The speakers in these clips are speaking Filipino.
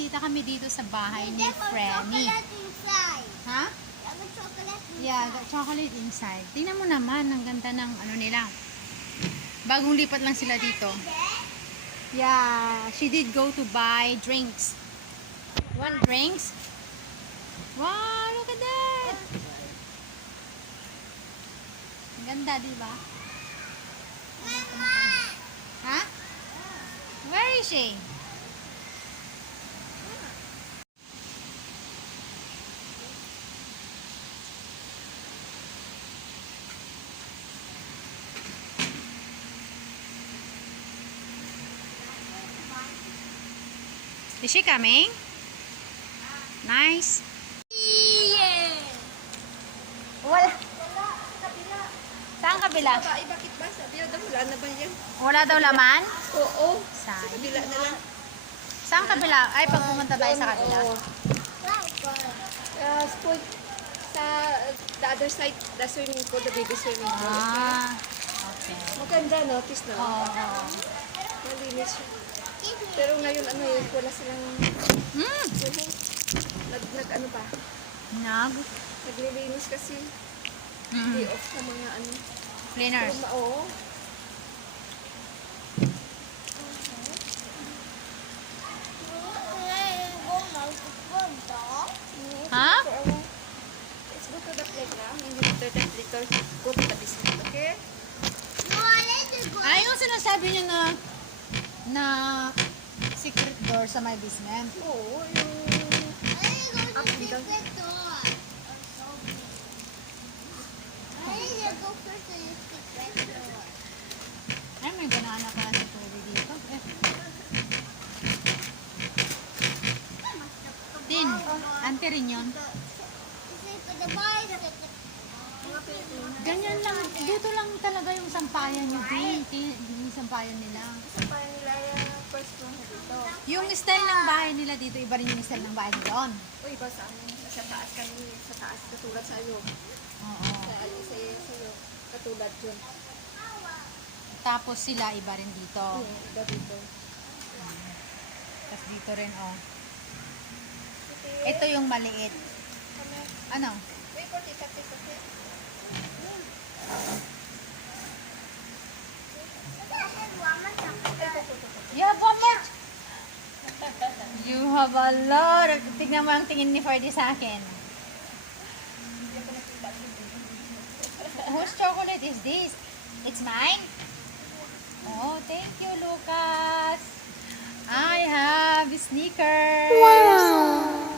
bumisita kami dito sa bahay ni Frenny. Ha? Yeah, got chocolate inside. Tingnan mo naman, ang ganda ng ano nila. Bagong lipat lang sila dito. Yeah, she did go to buy drinks. Want drinks? Wow, look at that! Ang ganda, di ba? Ha? Where is she? Is she coming? Nice. Yeah! Wala. Kabila. Saan kabila? Babae, bakit ba? Sabi daw, wala na ba yan? Wala daw laman? Oo. Sa Kabila na lang. Saan kabila? Ay, pag pumunta tayo sa kabila. Oo. Spoon. Sa the other side, the swimming pool, the baby swimming pool. Ah, okay. Maganda, no? Peace, no? Oo, oo. Malinis siya. Pero ngayon, ano yun, wala silang... Mm. Ano ba? Naglilinis kasi. Day off sa mga ano. Cleaners. Pero, oo. Ha? Let's go to the playground. Hindi to the little go to the basement, okay? Ay, yung sinasabi niya na secret door sa my basement. Oo, yung... Up and down. Ay, may banana pala sa tubig dito. Eh. Tin, ante rin yun. Ganyan lang, dito lang talaga yung sampayan nyo, Tin. Yung sampayan nila. Sa bahay nila yung first floor na dito. Yung style ng bahay nila dito, iba rin yung style ng bahay nila doon. O iba sa amin. Sa taas kami. Sa taas katulad sa iyo. Oo. Sa iyo. Katulad yun. Tapos sila, iba rin dito. Iba dito. Tapos dito rin, oh. Ito yung maliit. Ano? Wait for tita, tita. You have one more? You have a lot. Tignan mo ang tingin ni Ferdy sa akin. Whose chocolate is this? It's mine? Oh, thank you, Lucas. I have sneakers. Wow!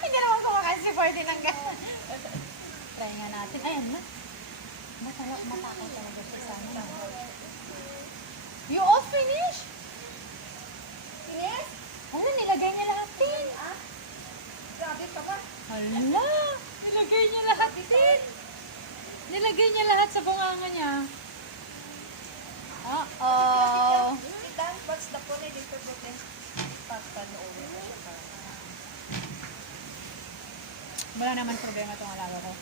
Hindi naman kumakain si Ferdy ng gano'n. Try nga natin. Ayan na. Matakaw talaga siya sa amin. You all finished? Yes? Ano, nilagay niya lahat din. Grabe ka ba? Hala, nilagay niya lahat din. Nilagay niya lahat sa bunganga niya. Uh-oh. Tita, what's the point? Hindi ko putin. Pasta na uwi na siya pa. Wala naman problema itong alaga ko.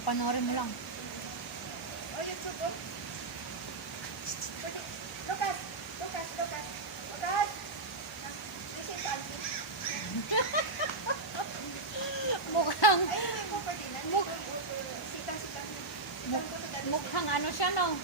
Papanoorin mo lang. Oh, yun so good. Lucas! Lucas! Lucas! Lucas! Listen to Alvin. Mukhang, Ay, may po pa din. Sitang-sitang. mukhang ano siya, no?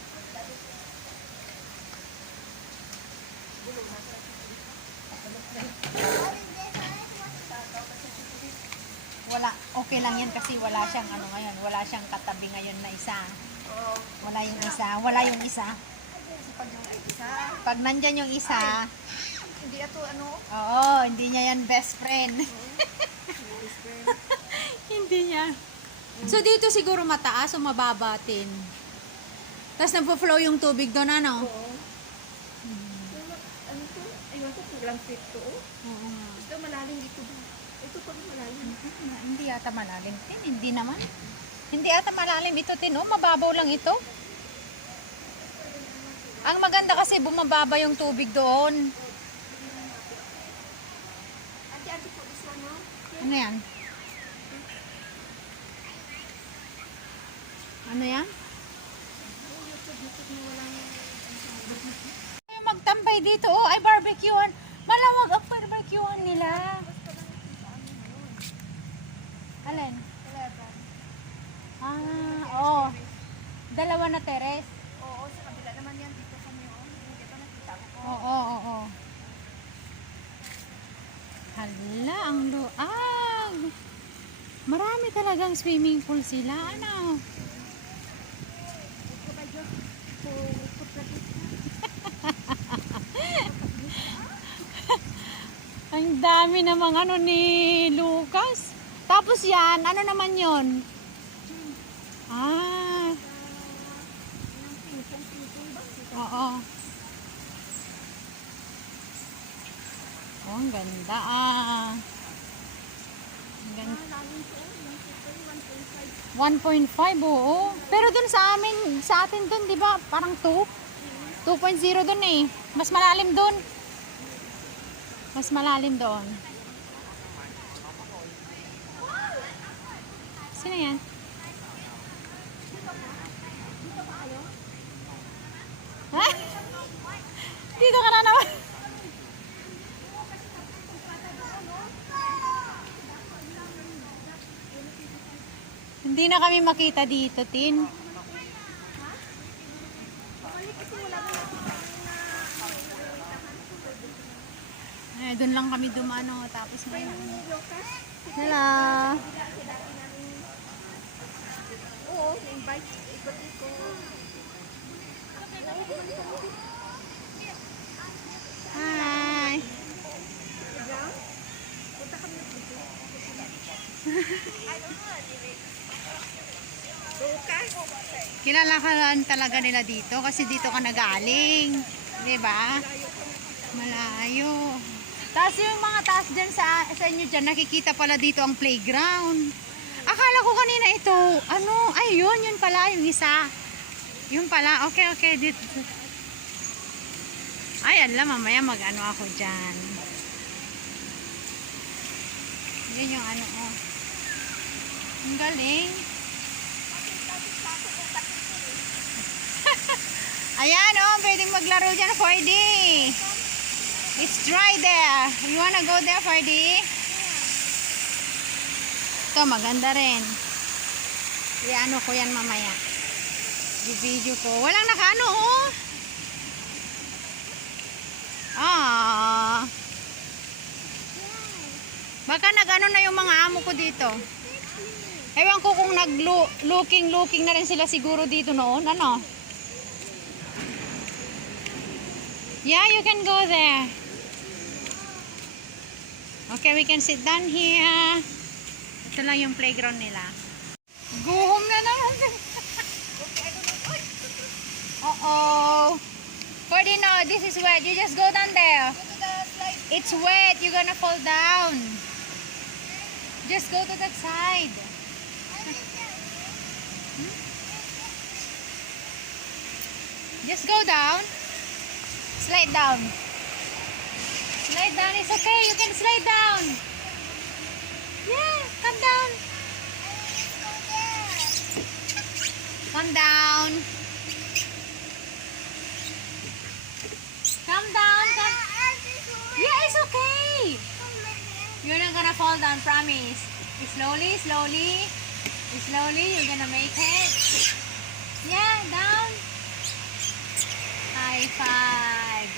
Wala, okay lang yan kasi wala siyang ano ngayon, wala siyang katabi ngayon na isa. Oo. Wala yung isa. Kasi pag yung isa, Pag nandyan yung isa, hindi ato ano, oo, hindi niya yan best friend. best friend. Hindi niya. So dito siguro mataas o mababatin. Tapos nagpo-flow yung tubig doon, ano? Oo. Ano to? Ayun to, sobrang fit to. Oo nga. Gusto malalim dito ba? Ito pag malalim. Hindi ata malalim. Tin, hindi naman. Hindi ata malalim ito, Tin. Oh, mababaw lang ito. Ang maganda kasi bumababa yung tubig doon. Ate po, this one, no? Ano yan? Ano yan? YouTube na walang Ay, dito. Oh, ay barbecuean. Malawag ang barbecuean nila. Alin? 11. Oo. Dalawa na teres. Oo, sa kabila naman yan. Dito kami yun. Hindi ba nakita ko? Oo. Hala, ang luag. Marami talagang swimming pool sila. Ano? Ang dami namang ano ni Lucas. Tapos yan, ano naman yon? Ah. Oo. Oh, ang ganda ah. Ang ganda. 1.5 oo. Pero dun sa atin dun, 'di ba? Parang 2. 2.0 dun eh. Mas malalim dun. Mas malalim doon. Sino yan? Ha? Dito ka na naman. Hindi na kami makita dito, Tin. Eh, doon lang kami dumano. Tapos ngayon. Hello. Oo, invite. Ikot-ikot. Hi. Punta kami dito. Lucas. Kilalakan talaga nila dito kasi dito ka nagaling. 'Di ba? Malayo. Tapos yung mga taas dyan sa inyo dyan, nakikita pala dito ang playground. Akala ko kanina ito, ano, ay yun pala, yung isa. Yun pala, okay, dito. Ay, alam, mamaya mag-ano ako dyan. Yun yung ano, oh. Ang galing. Ayan, oh, pwedeng maglaro dyan, Fordy. It's dry there. You wanna go there, Fordy? Ito, maganda rin. I-ano ko yan mamaya. I-video ko. Walang nakaano, oh. Baka nag-ano na yung mga amo ko dito. Ewan ko kung nag-looking na rin sila siguro dito noon. Ano? Yeah, you can go there. Okay, we can sit down here. Ito lang yung playground nila. Guhom na naman. Uh-oh. Cordy, no, this is wet. You just go down there. It's wet. You're gonna fall down. Just go to that side. Just go down. Slide down. Slide down. It's okay. You can slide down. Yeah, come down. Come down. Come down. Come. Yeah, it's okay. You're not gonna fall down, promise. Slowly. You're gonna make it. Yeah, down. High five.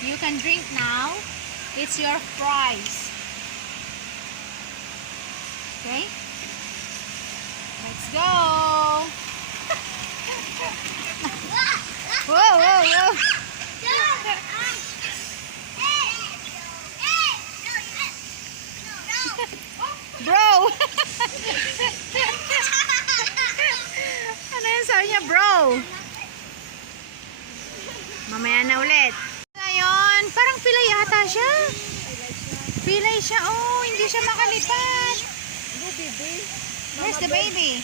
You can drink now. It's your prize. Okay? Let's go. Whoa. Bro. Ano yung sabi niya, bro? Mamaya na ulit. Ayun, parang pilay yata siya. Pilay siya. Oh, hindi siya makalipad. Where's the baby?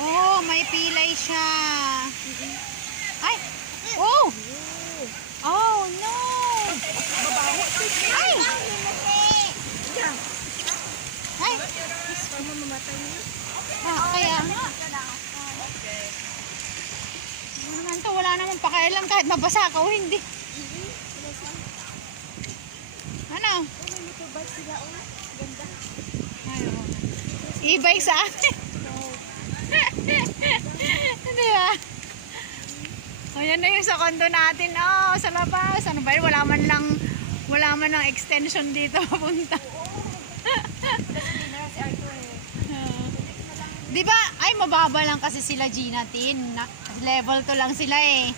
Oh, may pilay siya. Ay! Oh! Oh, no! Ay! Ay! Kaya nga. Ano naman to? Wala naman okay lang kahit mabasa ka o hindi. Ano? May motorbike sila, oh. Ganda. E-bike sa akin. Di ba? O yan na yung sa condo natin. Oh, sa labas. Ano ba yun? Wala man lang extension dito papunta. Si Arthur, eh. Di ba? Ay, mababa lang kasi sila Gina Tin. Level 2 lang sila eh.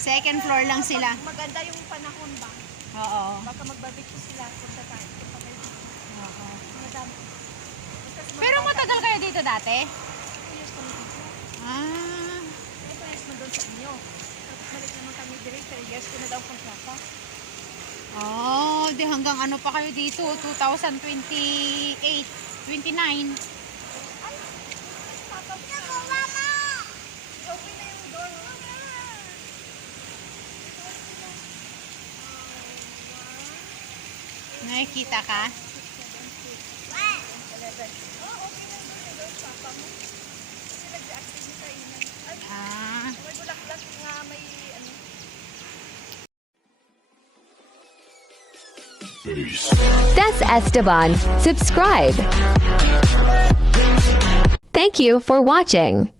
Second floor lang sila. Maganda yung panahon ba? Oo. Baka magbabito sila. Punta tayo. Oo. Madami. Pero matagal kayo dito dati? 2 years kami dito. Ah. May 2 years na doon sa inyo. Tapos balik naman kami direct. 3 years ko na daw kontrata. Oh, di hanggang ano pa kayo dito? 2028, 29. Nakikita ka? Ah. May bulak-bulak nga may ano. That's Esteban. Subscribe. Thank you for watching.